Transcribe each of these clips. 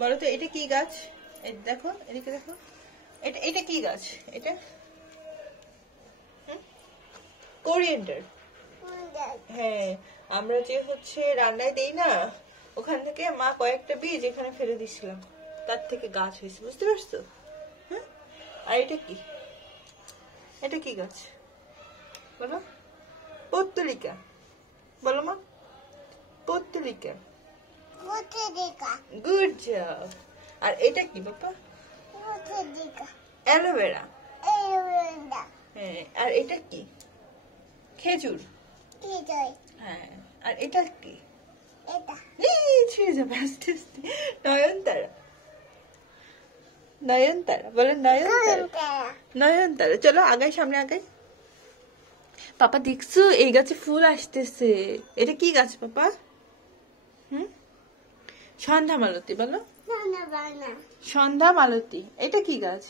বলো তো এটা কি গাছ? দেখো, এদিকে দেখো, এটা এটা কি গাছ? এটা কোরিয়েন্ডার। হ্যাঁ, আমরা যে হচ্ছে রান্নায় দেই না, ওখান থেকে মা কয়েকটা বীজ এখানে ফেলে দিছিলাম, তার থেকে গাছ হয়েছে, বুঝতে পারছো? হ্যাঁ, আর এটা কি? এটা কি গাছ বলো? পত্তলিকা। বলো মা, পত্তলিকা। Good job. আর এটা কি বাবা? অ্যালোভেরা। হ্যাঁ, আর এটা কি? খেজুর। হ্যাঁ, আর এটা কি? নয়নতারা। নয়নতারা, বলো নয়নতারা। নয়নতারা। চলো আগাই, সামনে আগাই। পাপা দেখছো এই গাছে ফুল আসতেছে? এটা কি গাছ পাপা? সন্ধ্যা মালতী। বলো সন্ধ্যা মালতী। এটা কি গাছ?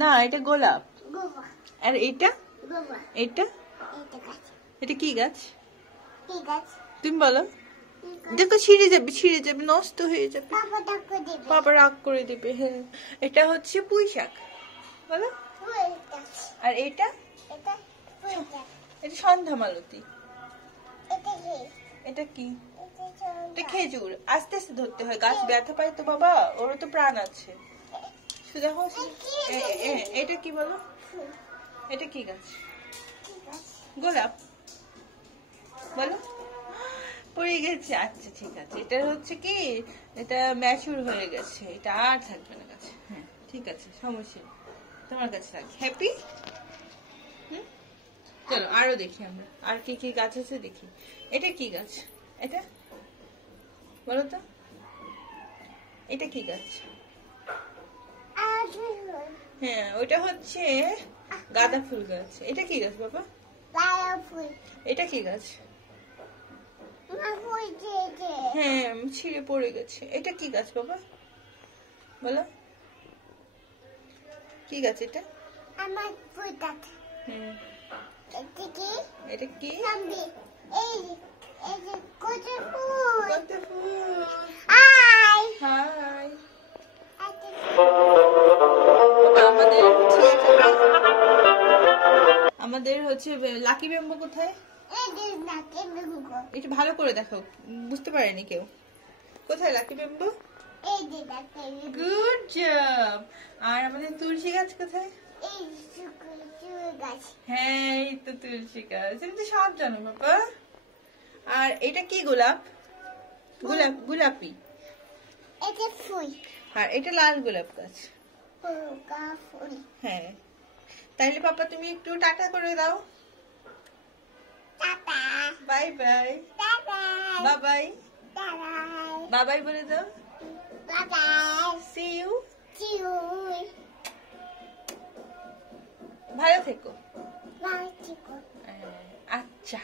না, এটা গোলাপ। আর এটা? এটা এটা কি গাছ? তুমি বলো। দেখো ছিঁড়ে যাবে, ছিঁড়ে যাবে, নষ্ট হয়ে যাবে, বাবা রাগ করে দিবে। হ্যাঁ, এটা হচ্ছে পুঁই শাক। বলো। আর এটা? এটা সন্ধ্যা মালতী। এটা কি? এটা খেজুর। আস্তে আস্তে ধরতে হয়, গাছ ব্যথা পায় তো বাবা, ওরও তো প্রাণ আছে। দেখো এটা কি বলো? এটা কি গাছ? গোলাপ। বলো। পড়ে গেছে। আচ্ছা ঠিক আছে, এটা হচ্ছে কি, এটা ম্যাচুর হয়ে গেছে, এটা আর থাকবে না গাছে। হ্যাঁ ঠিক আছে, সমস্যা নেই, তোমার কাছে থাকবে। হ্যাপি? চলো আরো দেখি আমরা, আর কি কি গাছ আছে দেখি। এটা কি গাছ? এটা বলো তো, এটা কি গাছ? হ্যাঁ, ওটা হচ্ছে গাঁদা ফুল গাছ। এটা কি গাছ বাবা? এটা কি গাছ? হ্যাঁ, ছিঁড়ে পড়ে গেছে। এটা কি গাছ বাবা? বলো কি গাছ এটা? এটা কি? আমাদের হচ্ছে লাকি বেম্বো কোথায়? একটু ভালো করে দেখো, বুঝতে পারেনি কেউ। কোথায় লাকি বেম্বো? Good job. আর আমাদের তুলসী গাছ কোথায়? হ্যাঁ, এই তো তুলসী গাছ। তুমি তো সব জানো বাবা। আর এটা কি? গোলাপ। গোলাপি। আর এটা লাল গোলাপ গাছ। হ্যাঁ, তাইলে পাপা তুমি একটু টাটা করে দাও। Bye bye. বাবাই। বাবাই বলে দাও। See you. ভালো থেকো। আচ্ছা।